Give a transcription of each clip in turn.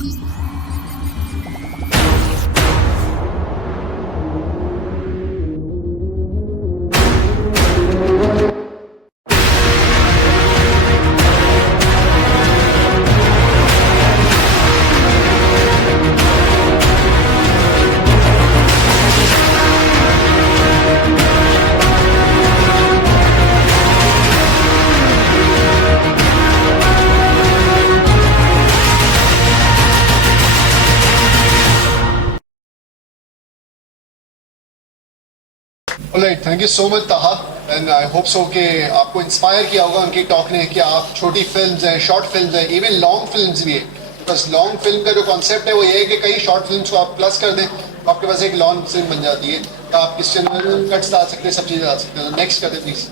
Alright, thank you so much ताहा and I hope so कि आपको इंस्पायर किया होगा उनकी टॉक ने कि आप छोटी फिल्म्स हैं, शॉर्ट फिल्म्स हैं, इवन लॉन्ग फिल्म्स भी है। बस लॉन्ग फिल्म का जो कॉन्सेप्ट है वो ये है कि कई शॉर्ट फिल्म्स को आप प्लस कर दें तो आपके पास एक लॉन्ग फिल्म बन जाती है। तो आप किस चैनल कट्स डाल सकते हैं, सब चीज़ें डाल सकते हैं। नेक्स्ट कर दें प्लीज़।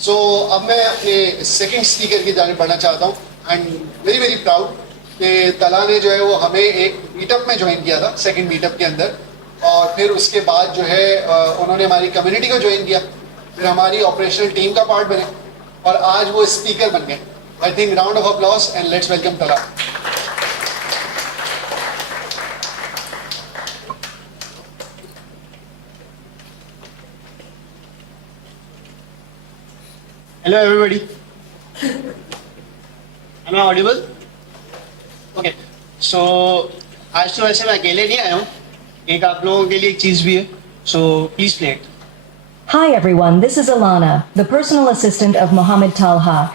सो अब मैं अपने सेकंड स्पीकर की जाने बढ़ना चाहता हूँ एंड वेरी वेरी प्राउड कि तला ने जो है वो हमें एक मीटअप में ज्वाइन किया था, सेकंड मीटअप के अंदर, और फिर उसके बाद जो है उन्होंने हमारी कम्युनिटी को ज्वाइन किया, फिर हमारी ऑपरेशनल टीम का पार्ट बने और आज वो स्पीकर बन गए। I think round of applause and let's welcome तला। Hello everybody. Am I audible? Okay. So आज तो वैसे मैं अकेले नहीं आया हूँ, एक आप लोगों के लिए एक चीज़ भी है, so please play it. Hi everyone, this is Alana, the personal assistant of Mohammed Talha.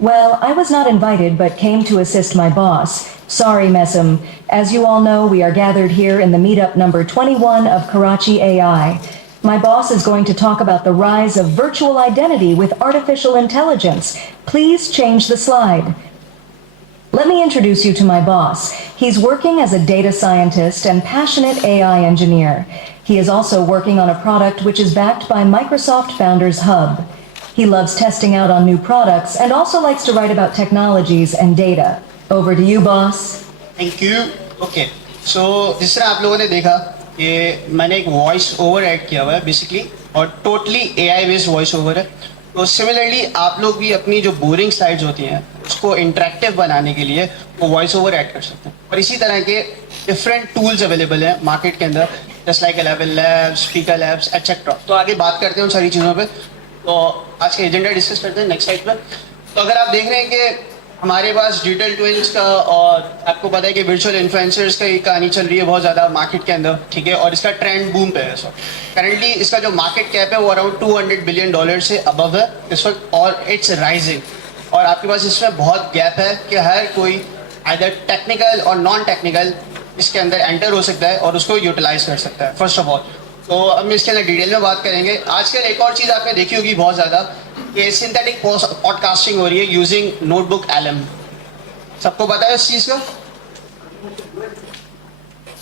Well, I was not invited but came to assist my boss. Sorry, Messam. As you all know, we are gathered here in the meetup number 21 of Karachi AI. My boss is going to talk about the rise of virtual identity with artificial intelligence. Please change the slide. Let me introduce you to my boss. He's working as a data scientist and passionate AI engineer. He is also working on a product which is backed by Microsoft Founders Hub. He loves testing out on new products and also likes to write about technologies and data. Over to you, boss. Thank you. Okay. So जिस तरह आप लोगों ने देखा कि मैंने एक voice over add किया हुआ है बेसिकली, और totally AI based voice over है। तो सिमिलरली आप लोग भी अपनी जो बोरिंग स्लाइड्स होती हैं उसको इंटरेक्टिव बनाने के लिए वो वॉइस ओवर ऐड कर सकते हैं। और इसी तरह के डिफरेंट टूल्स अवेलेबल हैं मार्केट के अंदर, just like Eleven Labs, speaker labs etcetera. तो आगे बात करते हैं उन सारी चीज़ों पे। तो आज का एजेंडा डिस्कस करते हैं नेक्स्ट स्लाइड पर। तो अगर आप देख रहे हैं कि हमारे पास डिजिटल ट्विन्स का, और आपको पता है कि वर्चुअल इन्फ्लुएंसर्स का एक कहानी चल रही है बहुत ज़्यादा मार्केट के अंदर, ठीक है, और इसका ट्रेंड बूम पे है। सो करंटली इसका जो मार्केट कैप है वो अराउंड $200 बिलियन से अबव है इस वक्त, और इट्स राइजिंग। और आपके पास इसमें बहुत गैप है कि हर कोई आइदर टेक्निकल और नॉन टेक्निकल इसके अंदर एंटर हो सकता है और उसको यूटिलाइज कर सकता है फर्स्ट ऑफ ऑल। तो अब हम इसके अंदर डिटेल में बात करेंगे। आजकल एक और चीज़ आपने देखी होगी बहुत ज़्यादा, कि सिंथेटिक पॉडकास्टिंग हो रही है यूजिंग नोटबुक LM। सबको पता है इस चीज़ का?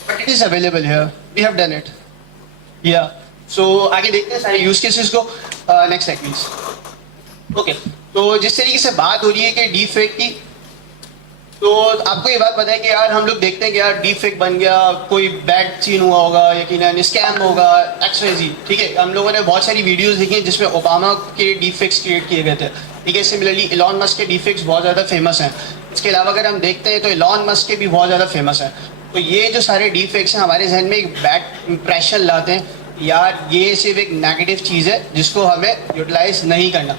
But it is available here, we have done it. या सो आगे देखते हैं सारे यूज केसेस को। Next slide please. ओके, तो जिस तरीके से बात हो रही है कि डीप फेक की, तो आपको ये बात पता है कि यार हम लोग देखते हैं कि यार डीप फेक बन गया, कोई बैड सीन हुआ होगा, यकीनन स्कैम होगा, XYZ, ठीक है। हम लोगों ने बहुत सारी वीडियोस देखी हैं जिसमें ओबामा के डीप फेक्स क्रिएट किए गए थे, ठीक है। सिमिलरली इलॉन मस्क के डीप फेक्स बहुत ज़्यादा फेमस हैं। इसके अलावा अगर हम देखते हैं तो इलॉन मस्क के भी बहुत ज़्यादा फेमस हैं। तो ये जो सारे डीप फेक्स हैं हमारे जहन में एक बैड इंप्रेशन लाते हैं, यार ये सिर्फ एक नेगेटिव चीज़ है जिसको हमें यूटिलाइज नहीं करना।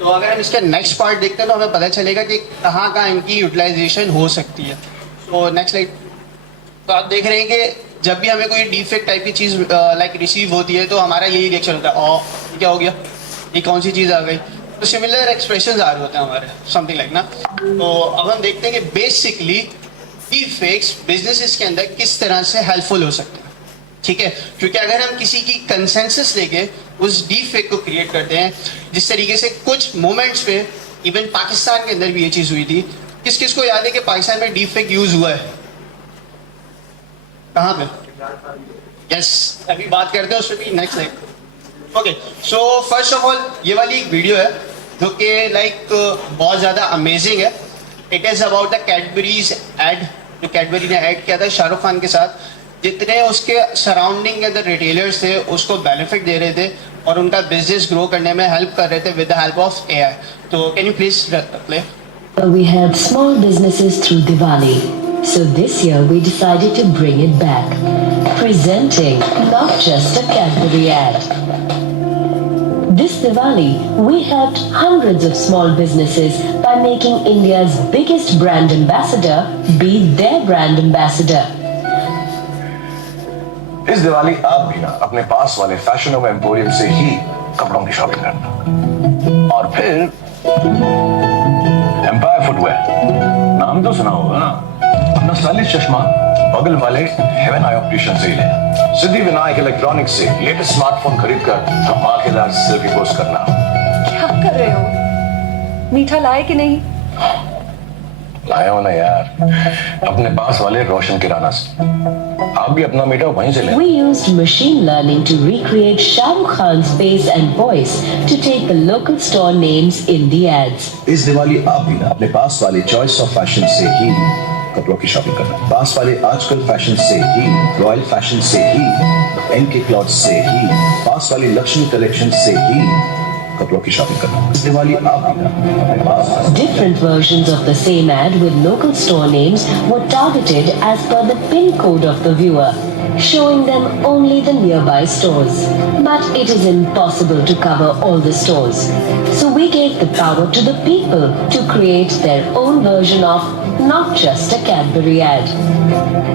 तो अगर हम इसका नेक्स्ट पार्ट देखते हैं तो हमें पता चलेगा कि कहाँ कहाँ इनकी यूटिलाइजेशन हो सकती है। तो नेक्स्ट स्लाइड। तो आप देख रहे हैं कि जब भी हमें कोई डीफेक्ट टाइप की चीज़ लाइक रिसीव होती है तो हमारा यही रिएक्शन होता है, ये क्या हो गया, ये कौन सी चीज़ आ गई। तो सिमिलर एक्सप्रेशन आ रहे होते हैं हमारे, समथिंग लाइक ना। तो अब हम देखते हैं कि बेसिकली डीफेक्ट्स बिजनेसेस के अंदर किस तरह से हेल्पफुल हो सकते हैं, ठीक है। क्योंकि अगर हम किसी की कंसेंसस लेके उस डीप फेक को क्रिएट करते हैं, जिस तरीके से कुछ मोमेंट्स पे इवन पाकिस्तान के अंदर भी ये चीज़ हुई थी। किस किस को याद है कि पाकिस्तान में डीप फेक यूज हुआ है? कहाँ पे? यस, अभी बात करते हैं उस पर भी। Next slide. Okay, so first of all ये वाली एक वीडियो है जो कि लाइक बहुत ज़्यादा अमेजिंग है। It is about the Cadbury's ad, जो कैडबरी ने ऐड किया था शाहरुख खान के साथ। जितने उसके सराउंडिंग के अंदर रिटेलर्स थे उसको बेनिफिट दे रहे थे और उनका बिजनेस ग्रो करने में हेल्प कर रहे थे with the help of AI. तो can you please play? We help small businesses through Diwali. So this year we decided to bring it back. Presenting not just a Cadbury ad. This Diwali, we helped hundreds of small businesses by making India's biggest brand ambassador be their brand ambassador. इस दिवाली आप भी ना अपने पास वाले fashion नोवा emporium से ही कपड़ों की shopping करना और फिर एम्पायर फुटवेयर, नाम तो सुना होगा ना, अपना स्टाइलिश चश्मा बगल वाले हेवन आई ऑप्टिशियन से ही लेना. सिद्धि विनायक इलेक्ट्रॉनिक्स से लेटेस्ट स्मार्टफोन खरीद कर धमाकेदार सेल्फी पोस्ट करना. क्या कर रहे हो? मीठा लाए कि नहीं? लाया हो ना यार, अपने पास वाले रोशन किराना से. आप भी अपना मीठा वहीं से लें. We used machine learning to recreate Shah Rukh Khan's face and voice to take the local store names in the ads. इस दिवाली आप भी ना अपने पास वाले चॉइस ऑफ फैशन से ही कपड़ों की शॉपिंग करना. पास वाले आजकल फैशन से ही, रॉयल फैशन से ही, एनके क्लॉथ्स से ही, पास वाली लक्ष्मी कलेक्शन से ही कपड़ों की शॉपिंग करना. इस दिवाली आप भी ना अपने पास Different versions of the same ad with local store names were targeted as per the pin code of the viewer, showing them only the nearby stores. But it is impossible to cover all the stores. So we gave the power to the people to create their own version of not just a Cadbury ad.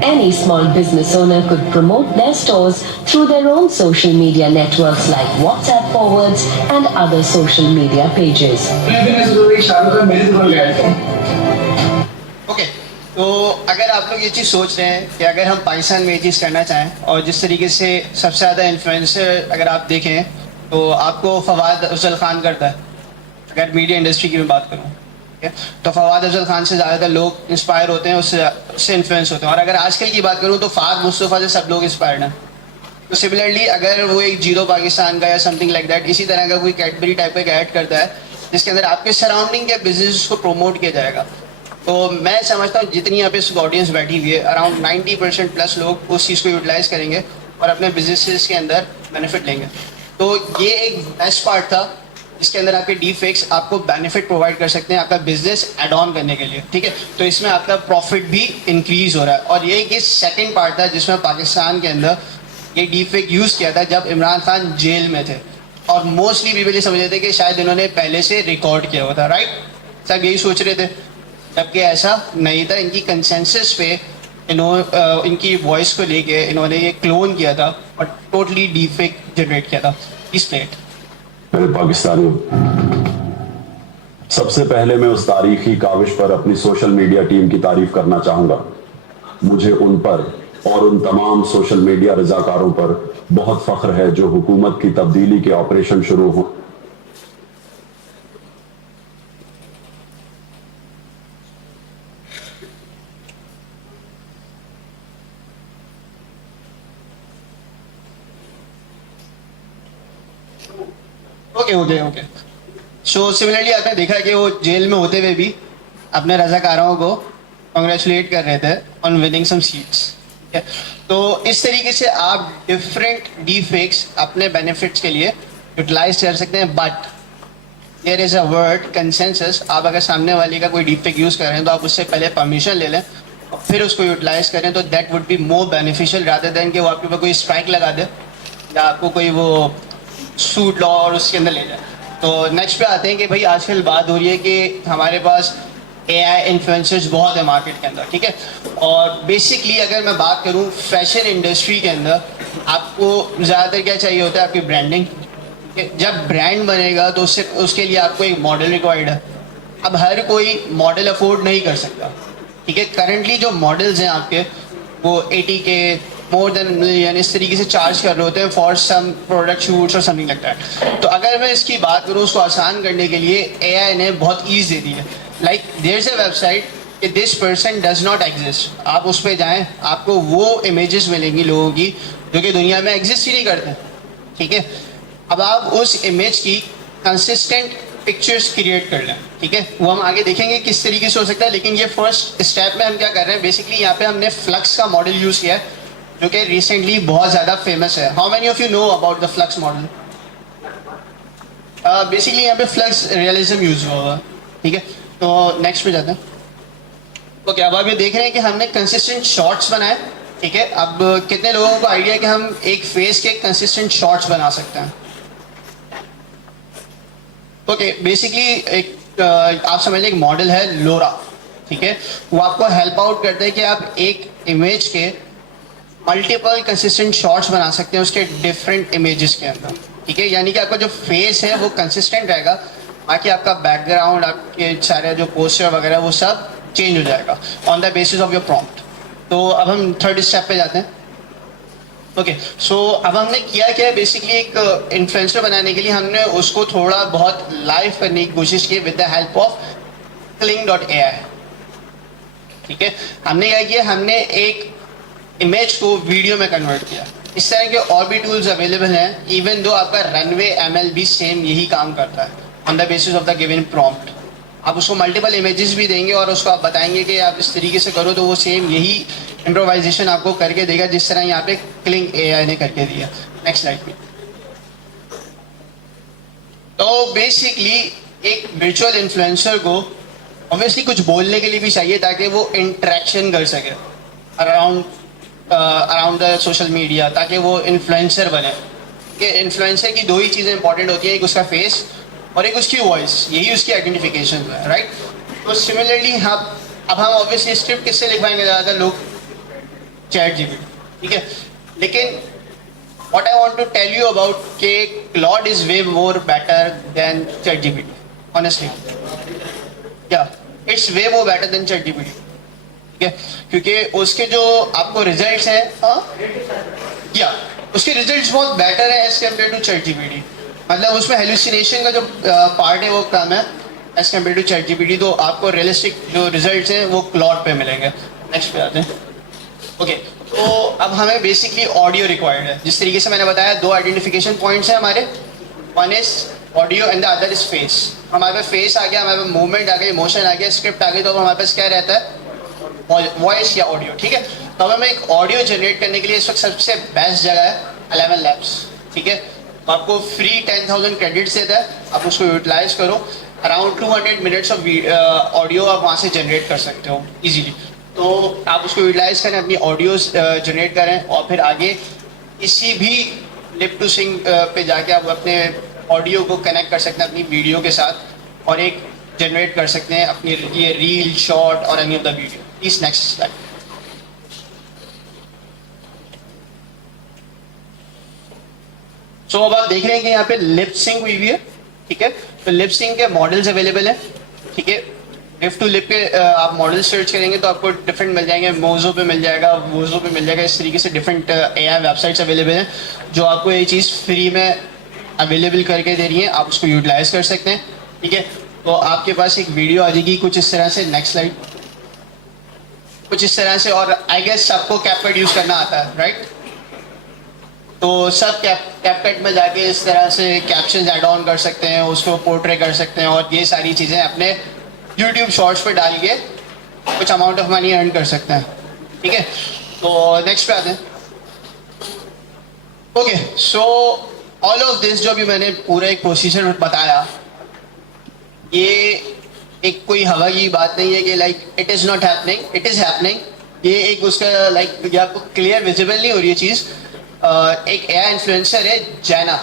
Any small business owner could promote their stores through their own social media networks like WhatsApp forwards and other social media pages. Okay, तो अगर आप लोग ये चीज़ सोच रहे हैं कि अगर हम पाकिस्तान में ये चीज़ करना चाहें और जिस तरीके से सबसे ज़्यादा इन्फ्लुएंसर अगर आप देखें तो आपको फवाद अफजल खान करता है. अगर मीडिया इंडस्ट्री की मैं बात करूँ, ठीक है, तो फवाद अफजल खान से ज़्यादातर लोग इंस्पायर होते हैं, उससे इन्फ्लुएंस होते हैं. और अगर आजकल की बात करूँ तो फ़ाद मुस्तफ़ा से सब लोग इंस्पायर्ड हैं. तो सिमिलरली अगर वो एक जीरो पाकिस्तान का या समथिंग लाइक दैट इसी तरह का कोई कैडबरी टाइप का ऐड करता है जिसके अंदर आपके सराउंडिंग के बिजनेस को प्रमोट किया जाएगा, तो मैं समझता हूँ जितनी यहाँ पे ऑडियंस बैठी हुई है अराउंड 90% प्लस लोग उस चीज़ को यूटिलाइज करेंगे और अपने बिजनेसेस के अंदर बेनिफिट लेंगे. तो ये एक बेस्ट पार्ट था जिसके अंदर आपके डीफेक्ट्स आपको बेनिफिट प्रोवाइड कर सकते हैं आपका बिजनेस एड ऑन करने के लिए. ठीक है, तो इसमें आपका प्रॉफिट भी इंक्रीज हो रहा है. और ये एक सेकेंड पार्ट था जिसमें पाकिस्तान के अंदर ये डीफेक्ट यूज़ किया था जब इमरान खान जेल में थे और मोस्टली पीपल ये समझ रहे थे कि शायद इन्होंने पहले से रिकॉर्ड किया हुआ था. राइट, सब यही सोच रहे थे, जबकि ऐसा नहीं था. इनकी कंसेंसस पे इनकी वॉइस को लेके इन्होंने ये क्लोन किया था और टोटली डीफेक्ट जनरेट किया था. इस प्लेट मेरे पाकिस्तानियों, सबसे पहले मैं उस तारीखी काविश पर अपनी सोशल मीडिया टीम की तारीफ करना चाहूंगा. मुझे उन पर और उन तमाम सोशल मीडिया रजाकारों पर बहुत फख्र है जो हुकूमत की तब्दीली के ऑपरेशन शुरू हो ओके. सो सिमिलरली आपने देखा कि वो जेल में होते हुए भी अपने रजाकारों को कॉन्ग्रेचुलेट कर रहे थे ऑन विनिंग सम सीट्स. तो इस तरीके से आप डिफरेंट डीफेक्ट्स अपने बेनिफिट्स के लिए यूटिलाइज कर सकते हैं. But there is a word consensus. आप अगर सामने वाले का कोई डीफेक्ट यूज़ कर रहे हैं तो आप उससे पहले परमिशन ले लें और फिर उसको यूटिलाइज करें, तो that would be more beneficial rather than कि वो आपके ऊपर कोई स्ट्राइक लगा दे या आपको कोई वो सूट लॉ और उसके अंदर ले जाए. तो नेक्स्ट पे आते हैं कि भाई आजकल बात हो रही है कि हमारे पास AI इन्फ्लुएंसर्स बहुत है मार्केट के अंदर. ठीक है, और बेसिकली अगर मैं बात करूं फैशन इंडस्ट्री के अंदर आपको ज़्यादातर क्या चाहिए होता है, आपकी ब्रांडिंग. जब ब्रांड बनेगा तो उसके लिए आपको एक मॉडल रिक्वायर्ड है. अब हर कोई मॉडल अफोर्ड नहीं कर सकता. ठीक है, करंटली जो मॉडल्स हैं आपके वो 80K मोर देन मिलियन इस तरीके से चार्ज कर रहे होते हैं फॉर सम प्रोडक्ट शूट्स और समथिंग लाइक दैट. तो अगर मैं इसकी बात करूँ उसको आसान करने के लिए AI ने बहुत ईज दे दी है. Like there is a website कि this person does not exist. आप उस पर जाएं, आपको वो इमेजेस मिलेंगी लोगों की जो कि दुनिया में एग्जिस्ट ही नहीं करते. ठीक है, अब आप उस इमेज की कंसिस्टेंट पिक्चर्स क्रिएट कर लें. ठीक है, वो हम आगे देखेंगे किस तरीके से हो सकता है. लेकिन ये फर्स्ट स्टेप में हम क्या कर रहे हैं, बेसिकली यहाँ पे हमने फ्लक्स का मॉडल यूज़ किया है जो कि रिसेंटली बहुत ज़्यादा फेमस है. How many of you know about the flux model? Basically यहाँ पे फ्लक्स रियलिज्म यूज हुआ हुआ. ठीक है, तो नेक्स्ट पे जाते हैं. ओके, अब आप ये देख रहे हैं कि हमने कंसिस्टेंट शॉट्स बनाए. ठीक है, अब कितने लोगों को आइडिया है कि हम एक फेस के कंसिस्टेंट शॉट्स बना सकते हैं? ओके, बेसिकली एक आप समझ लें एक मॉडल है लोरा. ठीक है, वो आपको हेल्प आउट करता है कि आप एक इमेज के मल्टीपल कंसिस्टेंट शॉट्स बना सकते हैं उसके डिफरेंट इमेजेस के अंदर. ठीक है, यानी कि आपका जो फेस है वो कंसिस्टेंट रहेगा, बाकी आपका बैकग्राउंड, आपके सारे जो पोस्टर वगैरह वो सब चेंज हो जाएगा on the basis of your prompt. तो अब हम थर्ड स्टेप पे जाते हैं. ओके, सो अब हमने किया क्या है, बेसिकली एक इन्फ्लुएंसर बनाने के लिए हमने उसको थोड़ा बहुत लाइव करने की कोशिश की with the help of Kling.ai. ठीक है, हमने क्या किया, हमने एक इमेज को वीडियो में कन्वर्ट किया. इस तरह के और भी टूल्स अवेलेबल हैं, इवन दो आपका रनवे ML भी सेम यही काम करता है on the basis of the given prompt. आप उसको मल्टीपल इमेजेस भी देंगे और उसको आप बताएंगे कि आप इस तरीके से करो, तो वो सेम यही इम्प्रोवाइजेशन आपको करके देगा जिस तरह यहाँ पे Kling.ai ने करके दिया. नेक्स्ट स्लाइड पे. तो बेसिकली एक वर्चुअल इन्फ्लुएंसर को ऑब्वियसली कुछ बोलने के लिए भी चाहिए ताकि वो इंटरेक्शन कर सके अराउंड द सोशल मीडिया, ताकि वो इन्फ्लुएंसर बने. कि इन्फ्लुएंसर की दो ही चीज़ें इंपॉर्टेंट होती हैं, एक उसका फेस और एक उसकी वॉइस, यही उसकी आइडेंटिफिकेशन है, राइट. तो सिमिलरली अब हम ऑब्वियसली स्क्रिप्ट किससे लिखवाएंगे ज़्यादातर लोग? ChatGPT. ठीक है, लेकिन what I want to tell you about कि Claude is way more better than ChatGPT. Honestly, yeah, it's way more better than ChatGPT. ठीक है, क्योंकि उसके जो आपको रिजल्ट्स हैं, या उसके रिजल्ट्स बहुत बेटर है एज कम्पेयर टू ChatGPT. मतलब उसमें हेलुसिनेशन का जो पार्ट है वो कम है एज कम्पेयर टू ChatGPT. तो आपको रियलिस्टिक जो रिजल्ट्स हैं वो Claude पे मिलेंगे. नेक्स्ट पे आते हैं. ओके, तो अब हमें बेसिकली ऑडियो रिक्वायर्ड है. जिस तरीके से मैंने बताया, दो आइडेंटिफिकेशन पॉइंट्स हैं हमारे. One is audio and the other is face. हमारे पास फेस आ गया, हमारे पास मूवमेंट आ गई, इमोशन आ गया, स्क्रिप्ट आ गई, तो अब हमारे पास क्या रहता है? वॉइस या ऑडियो. ठीक है, तो अब हमें एक ऑडियो जनरेट करने के लिए इस वक्त सबसे बेस्ट जगह है 11 Labs. ठीक है, तो आपको फ्री 10,000 क्रेडिट्स देता है, आप उसको यूटिलाइज करो. अराउंड 200 मिनट्स ऑफ ऑडियो आप वहाँ से जनरेट कर सकते हो इजीली. तो आप उसको यूटिलाइज करें, अपनी ऑडियोज जनरेट करें और फिर आगे किसी भी लिप टू सिंग पे जाके आप अपने ऑडियो को कनेक्ट कर सकते हैं अपनी वीडियो के साथ और एक जनरेट कर सकते हैं अपनी ये रील, शॉर्ट और any of the video. Please next slide. So अब आप देख रहे हैं कि यहाँ पे लिप सिंक हुई हुई है. ठीक है, तो लिप सिंक के मॉडल्स अवेलेबल हैं. ठीक है, लिप टू लिप के आप मॉडल सर्च करेंगे तो आपको डिफरेंट मिल जाएंगे. मोजो पे मिल जाएगा, वोजो पे मिल जाएगा. इस तरीके से डिफरेंट AI वेबसाइट्स अवेलेबल हैं जो आपको ये चीज़ फ्री में अवेलेबल करके दे रही हैं. आप उसको यूटिलाइज कर सकते हैं. ठीक है, तो आपके पास एक वीडियो आ जाएगी कुछ इस तरह से. Next slide. कुछ इस तरह से. और आई गेस आपको कैपकट यूज़ करना आता है, राइट? तो सब कैपकट में जाके इस तरह से कैप्शन ऐड ऑन कर सकते हैं, उसको पोर्ट्रे कर सकते हैं और ये सारी चीज़ें अपने YouTube शॉर्ट्स पे डाल के कुछ अमाउंट ऑफ मनी अर्न कर सकते हैं. ठीक है, तो नेक्स्ट पे आते हैं. Okay, so all of this जो अभी मैंने पूरा एक प्रोसीजर बताया, ये एक कोई हवा की बात नहीं है कि like it is not happening, it is happening. ये एक उसका लाइक ये आपको क्लियर विजिबल नहीं हो रही है चीज़. एक AI इन्फ्लुएंसर है जेना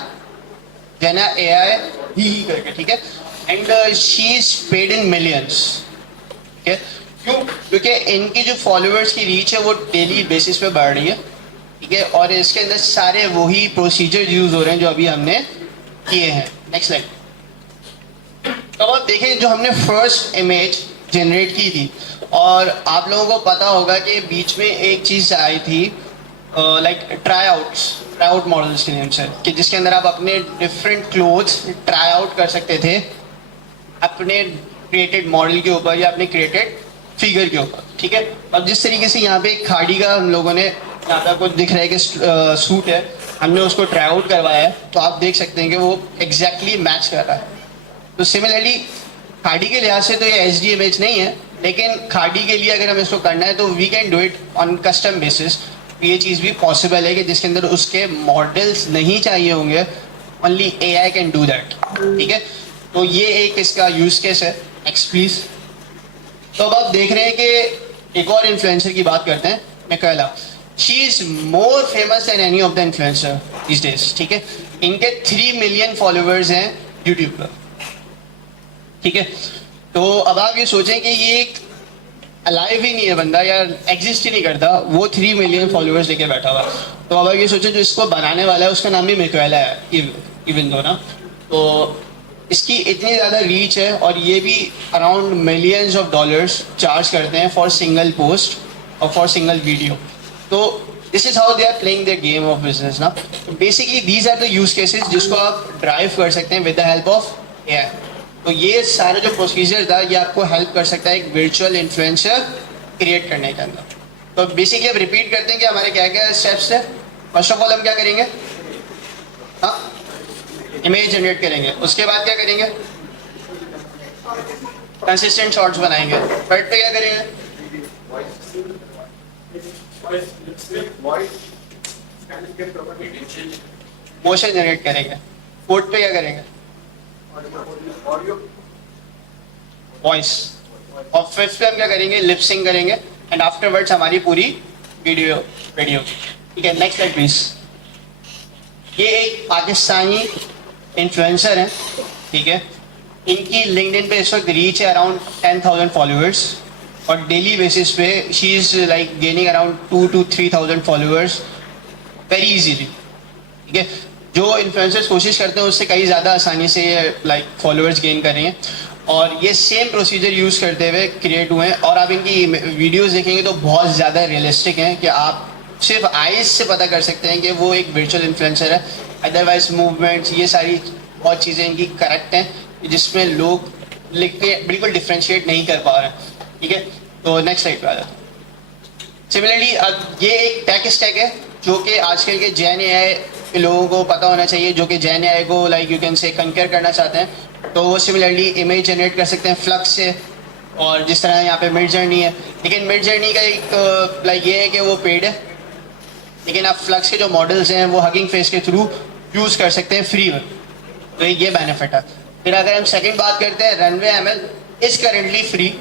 AI ही करके. ठीक है, and she is paid in millions. ठीक है, क्यों? क्योंकि इनकी जो फॉलोअर्स की रीच है वो डेली बेसिस पे बढ़ रही है. ठीक है, और इसके अंदर सारे वही प्रोसीजर यूज हो रहे हैं जो अभी हमने किए हैं. Next slide. तो अब देखें जो हमने फर्स्ट इमेज जनरेट की थी, और आप लोगों को पता होगा कि बीच में एक चीज़ आई थी लाइक ट्राई आउट मॉडल्स के नेम से, कि जिसके अंदर आप अपने डिफरेंट क्लोथ्स ट्राई आउट कर सकते थे अपने क्रिएटेड मॉडल के ऊपर या अपने क्रिएटेड फिगर के ऊपर. ठीक है, अब जिस तरीके से यहाँ पे एक खाड़ी का हम लोगों ने यहाँ पे आपको दिख रहा है कि सूट है, हमने उसको ट्राई आउट करवाया है, तो आप देख सकते हैं कि वो एग्जैक्टली मैच कर रहा है. तो सिमिलरली खाड़ी के लिहाज से तो ये HD इमेज नहीं है, लेकिन खाड़ी के लिए अगर हमें इसको करना है तो we can do it on custom basis. ये चीज़ भी पॉसिबल है कि जिसके अंदर उसके मॉडल्स नहीं चाहिए होंगे, only AI can do that, ठीक है। तो ये एक इसका यूज केस है। Next please. तो अब आप देख रहे हैं कि एक और इन्फ्लुएंसर की बात करते हैं, Mikaela. She is more famous than any of the influencer this days, ठीक है। इनके 3 मिलियन फॉलोअर्स हैं यूट्यूब पर, ठीक है। तो अब आप ये सोचें कि ये एक अलाइव ही नहीं है बंदा, या एग्जिस्ट ही नहीं करता, वो 3 मिलियन फॉलोअर्स लेके बैठा हुआ। तो अब आप ये सोचें जो इसको बनाने वाला है उसका नाम भी मिकाएला है, इवन दो ना। तो इसकी इतनी ज़्यादा रीच है और ये भी around millions of dollars charge करते हैं फॉर सिंगल पोस्ट और फॉर सिंगल वीडियो। तो this is how they are playing their game of business ना। Basically these are the use cases जिसको आप ड्राइव कर सकते हैं with the help of AI। तो ये सारा जो प्रोसीजर था ये आपको हेल्प कर सकता है एक वर्चुअल इन्फ्लुएंसर क्रिएट करने के अंदर। तो बेसिकली अब रिपीट करते हैं कि हमारे क्या क्या स्टेप्स है। फर्स्ट ऑफ ऑल हम क्या करेंगे, हाँ, इमेज जनरेट करेंगे। उसके बाद क्या करेंगे, कंसिस्टेंट शॉर्ट्स बनाएंगे। थर्ड पे क्या करेंगे, मोशन जनरेट करेंगे। फोर्थ पे क्या करेंगे, वॉइस। और फिफ्थ पे हम क्या करेंगे, लिपसिंग करेंगे। एंड आफ्टरवर्ड्स हमारी पूरी वीडियो, ठीक है। Next slide please. ये एक पाकिस्तानी इन्फ्लुएंसर है, ठीक है। इनकी लिंक्डइन पे इस वक्त रीच है अराउंड 10,000 फॉलोअर्स और डेली बेसिस पे she is like gaining around 2 to 3,000 followers very easily, ठीक है। जो इन्फ्लुएंसर्स कोशिश करते हैं उससे कई ज़्यादा आसानी से ये लाइक फॉलोअर्स गेन कर रहे हैं और ये सेम प्रोसीजर यूज़ करते हुए क्रिएट हुए हैं। और आप इनकी वीडियोज़ देखेंगे तो बहुत ज़्यादा रियलिस्टिक हैं कि आप सिर्फ आइज से पता कर सकते हैं कि वो एक वर्चुअल इन्फ्लुएंसर है। अदरवाइज मूवमेंट्स, ये सारी बहुत चीज़ें इनकी करेक्ट हैं जिसमें लोग लिख के बिल्कुल डिफ्रेंशिएट नहीं कर पा रहे हैं, ठीक है। तो नेक्स्ट स्लाइड पे आ जाते हैं। सिमिलरली अब ये एक टेक स्टैक है जो कि आजकल के जेन एआई के लोगों को पता होना चाहिए, जो कि जेन एआई को लाइक यू कैन से कंकर करना चाहते हैं। तो वो सिमिलरली इमेज जनरेट कर सकते हैं फ्लक्स से। और जिस तरह यहाँ पे मिड जर्नी है, लेकिन मिड जर्नी का एक लाइक ये है कि वो पेड है, लेकिन आप फ्लक्स के जो मॉडल्स हैं वो हगिंग फेस के थ्रू यूज़ कर सकते हैं फ्री में। तो ये बेनिफिट है। फिर अगर हम सेकंड बात करते हैं, runway ML is currently free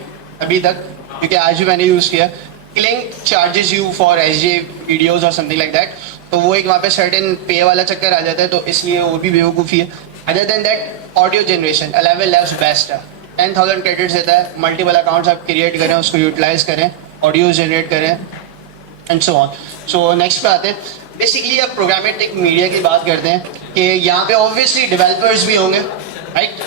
अभी तक, क्योंकि आज भी मैंने यूज़ किया। Clink charges you for SJ videos और समथिंग लाइक दैट, तो वो एक वहाँ पे सर्टेन पे वाला चक्कर आ जाता है, तो इसलिए वो भी बेवकूफ़ी है। Other than that audio generation 11 Labs best है, 10,000 क्रेडिट्स देता है। मल्टीपल अकाउंट्स आप क्रिएट करें, उसको यूटिलाइज करें, ऑडियो जनरेट करें and so on. So next पे आते हैं। बेसिकली अब प्रोग्रामेटिक मीडिया की बात करते हैं कि यहाँ पे ऑब्वियसली डेवलपर्स भी होंगे, राइट,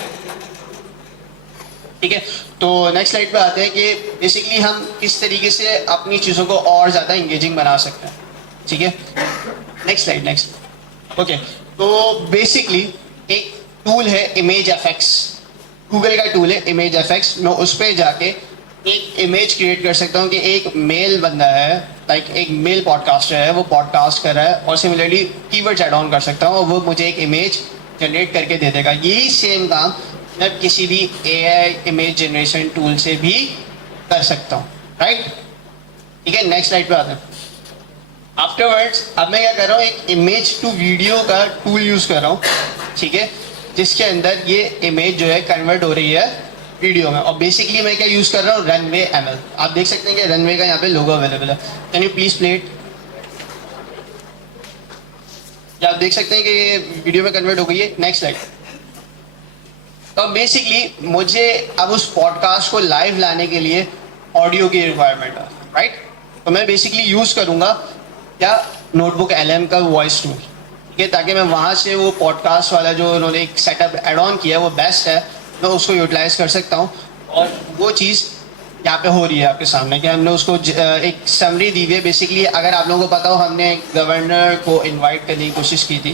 ठीक है। तो नेक्स्ट स्लाइड पे आते हैं कि बेसिकली हम किस तरीके से अपनी चीज़ों को और ज़्यादा इंगेजिंग बना सकते हैं, ठीक है। Next slide, next. ओके, तो बेसिकली एक टूल है इमेज FX, गूगल का टूल है इमेज FX। मैं उस पर जाके एक इमेज क्रिएट कर सकता हूँ कि एक मेल बंदा है, लाइक एक मेल पॉडकास्टर है, वो पॉडकास्ट कर रहा है, और सिमिलरली कीवर्ड्स ऐड ऑन कर सकता हूँ और वो मुझे एक इमेज जनरेट करके दे देगा। यही सेम काम मैं किसी भी AI इमेज जनरेशन टूल से भी कर सकता हूँ, राइट, ठीक है। नेक्स्ट स्लाइड पे आते हैं। आफ्टरवर्ड्स अब मैं क्या कर रहा हूँ, एक इमेज टू वीडियो का टूल यूज़ कर रहा हूँ, ठीक है, जिसके अंदर ये इमेज जो है कन्वर्ट हो रही है वीडियो में। और बेसिकली मैं क्या यूज़ कर रहा हूँ, रनवे ML। आप देख सकते हैं कि रनवे का यहाँ पे लोगो अवेलेबल है। Can you please play it. आप देख सकते हैं कि ये वीडियो में कन्वर्ट हो गई है। Next slide. तो बेसिकली मुझे अब उस पॉडकास्ट को लाइव लाने के लिए ऑडियो की रिक्वायरमेंट है, राइट। तो मैं बेसिकली यूज़ करूँगा क्या, नोटबुक LM का वॉइस टूल, ठीक है, ताकि मैं वहाँ से वो पॉडकास्ट वाला जो उन्होंने एक सेटअप एड ऑन किया वो बेस्ट है, मैं उसको यूटिलाइज कर सकता हूँ। और वो चीज़ यहाँ पे हो रही है आपके सामने कि हमने उसको एक समरी दी हुई है। बेसिकली अगर आप लोगों को पता हो, हमने गवर्नर को इनवाइट करने की कोशिश की थी,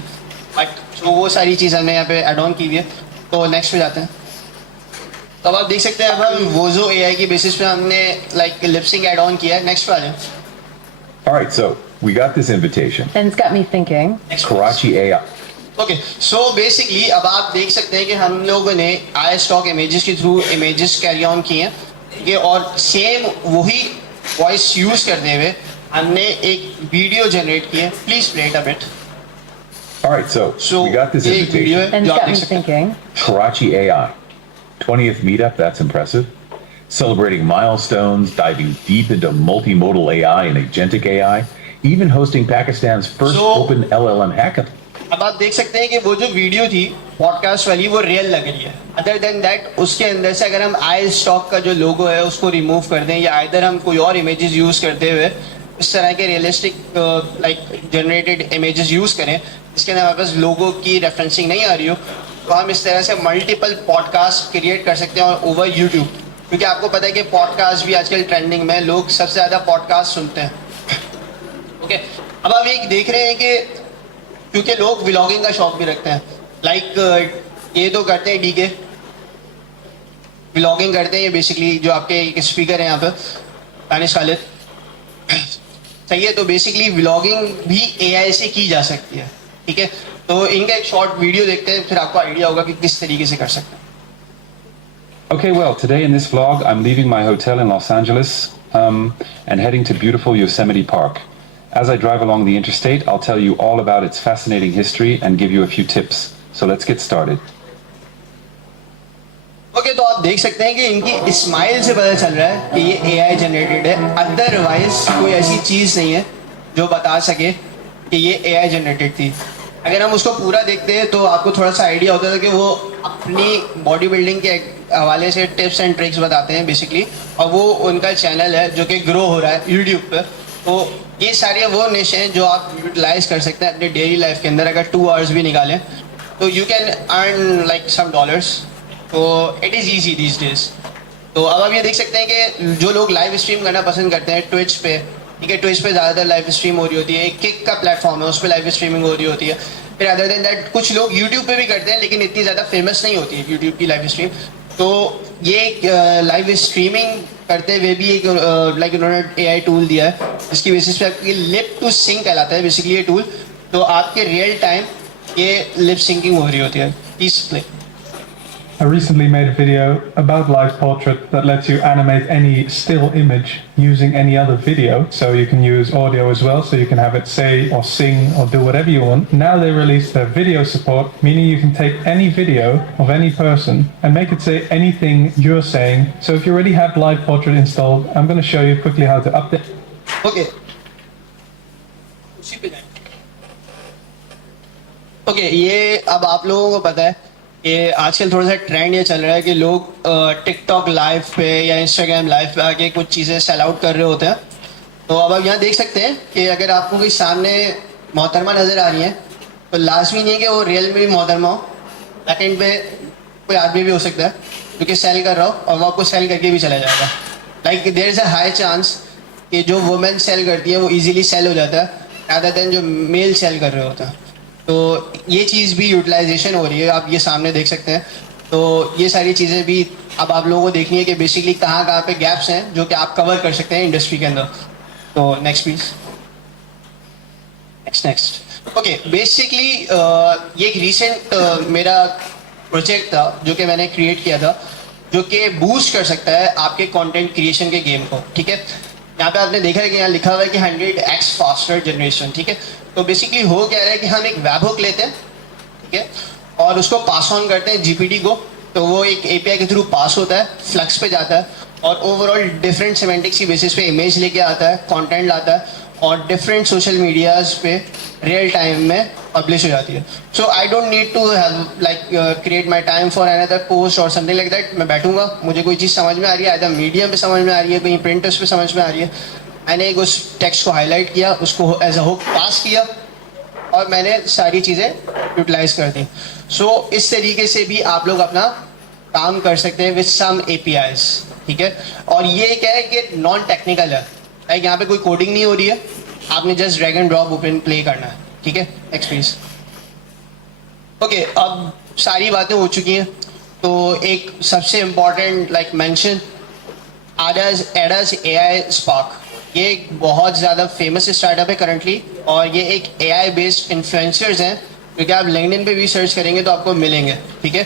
बट तो वो सारी चीज़ हमने यहाँ पे एड ऑन की हुई है। तो नेक्स्ट पे जाते हैं। तो अब आप देख सकते हैं अब हम वोजो AI की बेसिस पे हमने लाइक लिपसिंग एड ऑन किया है। नेक्स्ट पे आ जाए। All right, so we got this invitation. And it's got me thinking. Karachi AI. Okay, so basically अब आप देख सकते हैं कि हम लोगों ने iStock इमेजेस के थ्रू इमेजेस कैरी ऑन किए हैं, ठीक है, और सेम वही वॉइस यूज़ करते हुए हमने एक वीडियो जनरेट की है, please play it a bit. All right, so we got this ये एक वीडियो invitation. है And जो आप got देख me सकते हैं. thinking. Karachi AI, 20th meetup, that's impressive. Celebrating milestones, diving deep into multimodal AI and agentic AI, even hosting Pakistan's first So- open LLM hackathon. अब आप देख सकते हैं कि वो जो वीडियो थी पॉडकास्ट वाली वो रियल लग रही है. अदर देन दैट उसके अंदर से अगर हम आई स्टॉक का जो लोगो है उसको रिमूव कर दें या इधर हम कोई और इमेजेस यूज करते हुए इस तरह के realistic like generated images use करें जिसके अंदर हमारे पास लोगो की रेफरेंसिंग नहीं आ रही हो, तो हम इस तरह से मल्टीपल पॉडकास्ट क्रिएट कर सकते हैं और ओवर यूट्यूब. क्योंकि आपको पता है कि पॉडकास्ट भी आजकल ट्रेंडिंग में, लोग सबसे ज़्यादा पॉडकास्ट सुनते हैं. ओके, अब आप एक देख रहे हैं कि क्योंकि लोग व्लॉगिंग का शौक भी रखते हैं, लाइक ये तो करते हैं डीके व्लॉगिंग करते हैं. ये बेसिकली जो आपके एक स्पीकर है यहाँ पे दानिश खालिद, सही है. तो बेसिकली व्लॉगिंग भी एआई से की जा सकती है. ठीक है, तो इनका एक शॉर्ट वीडियो देखते हैं, फिर आपको आइडिया होगा कि किस तरीके से कर सकते हैं. Okay, well, today in this vlog, I'm leaving my hotel in Los Angeles and heading to beautiful Yosemite Park. As I drive along the interstate, I'll tell you all about its fascinating history and give you a few tips. So let's get started. Okay, तो आप देख सकते हैं कि इनकी smile से पता चल रहा है कि ये एआई जनरेटेड है. अदरवाइज कोई ऐसी चीज़ नहीं है जो बता सके कि ये एआई जनरेटेड थी. अगर हम उसको पूरा देखते हैं तो आपको थोड़ा सा आइडिया होता है कि वो अपनी बॉडी बिल्डिंग के हवाले से टिप्स एंड ट्रिक्स बताते हैं बेसिकली, और वो उनका चैनल है जो कि ग्रो हो रहा है यूट्यूब पे. तो ये सारे वो निश हैं जो आप यूटिलाइज कर सकते हैं अपने डेली लाइफ के अंदर. अगर 2 आवर्स भी निकालें तो you can earn like some dollars. तो it is easy these days. तो अब आप ये देख सकते हैं कि जो लोग लाइव स्ट्रीम करना पसंद करते हैं ट्विच पे, ठीक है, ट्विच पे ज़्यादातर लाइव स्ट्रीम हो रही होती है. एक किक का प्लेटफॉर्म है, उस पर लाइव स्ट्रीमिंग हो रही होती है. फिर अदर देन दैट कुछ लोग यूट्यूब पे भी करते हैं लेकिन इतनी ज़्यादा फेमस नहीं होती है यूट्यूब की लाइव स्ट्रीम. तो ये लाइव स्ट्रीमिंग करते हुए भी एक लाइक उन्होंने एआई टूल दिया है जिसकी बेसिस पे आपकी लिप टू सिंक कहलाता है बेसिकली ये टूल. तो आपके रियल टाइम ये लिप सिंकिंग हो रही होती है. Please play. I recently made a video about live portrait that lets you animate any still image using any other video. So you can use audio as well, so you can have it say or sing or do whatever you want. Now they released their video support, meaning you can take any video of any person and make it say anything you're saying. So if you already have live portrait installed, I'm going to show you quickly how to update. Okay, उसी पे जाएं. Okay, ये अब आप लोगों को पता है कि आजकल थोड़ा सा ट्रेंड ये चल रहा है कि लोग टिकटॉक लाइव पे या इंस्टाग्राम लाइव पे आके कुछ चीज़ें सेल आउट कर रहे होते हैं. तो अब आप यहाँ देख सकते हैं कि अगर आपको कोई सामने मोहतरमा नज़र आ रही है तो लाजमी नहीं है कि वो रियल में भी मोहतरमा हो, सेकेंड पे कोई आदमी भी हो सकता है जो कि सेल कर रहा हो और वो आपको सेल करके भी चला जाएगा. Like there is a high chance कि जो वुमेन सेल करती है वो इजीली सेल हो जाता है अदर देन जो मेल सेल कर रहे होते हैं. तो ये चीज़ भी यूटिलाइजेशन हो रही है, आप ये सामने देख सकते हैं. तो ये सारी चीज़ें भी अब आप लोगों को देखनी है कि बेसिकली कहाँ कहाँ पे गैप्स हैं जो कि आप कवर कर सकते हैं इंडस्ट्री के अंदर. तो next please. Next. Okay, basically ये एक रिसेंट मेरा प्रोजेक्ट था जो कि मैंने क्रिएट किया था जो कि बूस्ट कर सकता है आपके कंटेंट क्रिएशन के गेम को. ठीक है, यहाँ पे आपने देखा है कि यहाँ लिखा हुआ है कि 100x फास्टर जनरेशन. ठीक है, तो बेसिकली हो क्या रहा है कि हम एक वेब हुक लेते हैं, ठीक है, और उसको पास ऑन करते हैं जीपीटी को. तो वो एक एपीआई के थ्रू पास होता है, फ्लक्स पे जाता है और ओवरऑल डिफरेंट सिमेंटिक्स की बेसिस पे इमेज लेके आता है, कंटेंट लाता है और डिफरेंट सोशल मीडियाज पे रियल टाइम में पब्लिश हो जाती है. So I don't need to have like create my time for another post और समथिंग लाइक दैट. मैं बैठूंगा, मुझे कोई चीज़ समझ में आ रही है, आइदर मीडियम पे समझ में आ रही है, कहीं प्रिंटर्स पे समझ में आ रही है, मैंने एक उस टेक्स्ट को हाईलाइट किया, उसको एज अ हुक पास किया और मैंने सारी चीज़ें यूटिलाइज कर दी. सो इस तरीके से भी आप लोग अपना काम कर सकते हैं विद सम एपीआईज. ठीक है, और ये क्या है कि नॉन टेक्निकल है, लाइक यहाँ पे कोई कोडिंग नहीं हो रही है, आपने just drag and drop open play करना है. ठीक है, नेक्स्ट प्लीज. ओके, अब सारी बातें हो चुकी हैं तो एक सबसे इम्पॉर्टेंट लाइक मेंशन एडाज एआई स्पार्क. ये एक बहुत ज़्यादा फेमस स्टार्टअप है करंटली और ये एक एआई बेस्ड इन्फ्लुएंसर्स हैं क्योंकि आप लिंक्डइन पे भी सर्च करेंगे तो आपको मिलेंगे. ठीक है,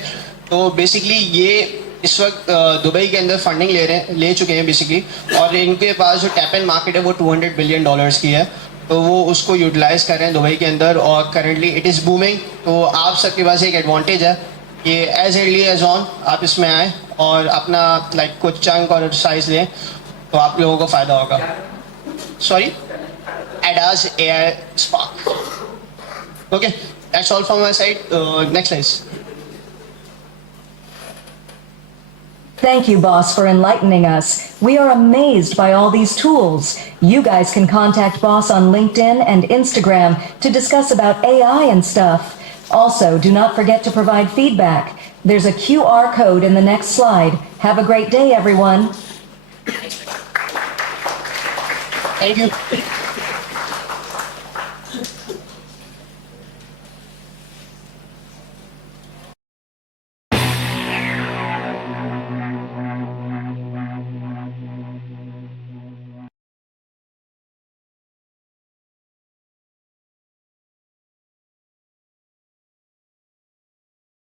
तो बेसिकली ये इस वक्त दुबई के अंदर फंडिंग ले चुके हैं बेसिकली, और इनके पास जो टैप एंड मार्केट है वो $200 बिलियन की है, तो वो उसको यूटिलाइज कर रहे हैं दुबई के अंदर, और करंटली इट इज़ बूमिंग। तो आप सबके पास एक एडवांटेज है कि एज अर्ली एज ऑन आप इसमें आएँ और अपना लाइक कुछ चंक और साइज लें, तो आप लोगों को फ़ायदा होगा। Sorry, ADAS AI Spark. Okay, that's all from my side. Next slide. Thank you, boss, for enlightening us. We are amazed by all these tools. You guys can contact boss on LinkedIn and Instagram to discuss about AI and stuff. Also, do not forget to provide feedback. There's a QR code in the next slide. Have a great day, everyone. Thank you.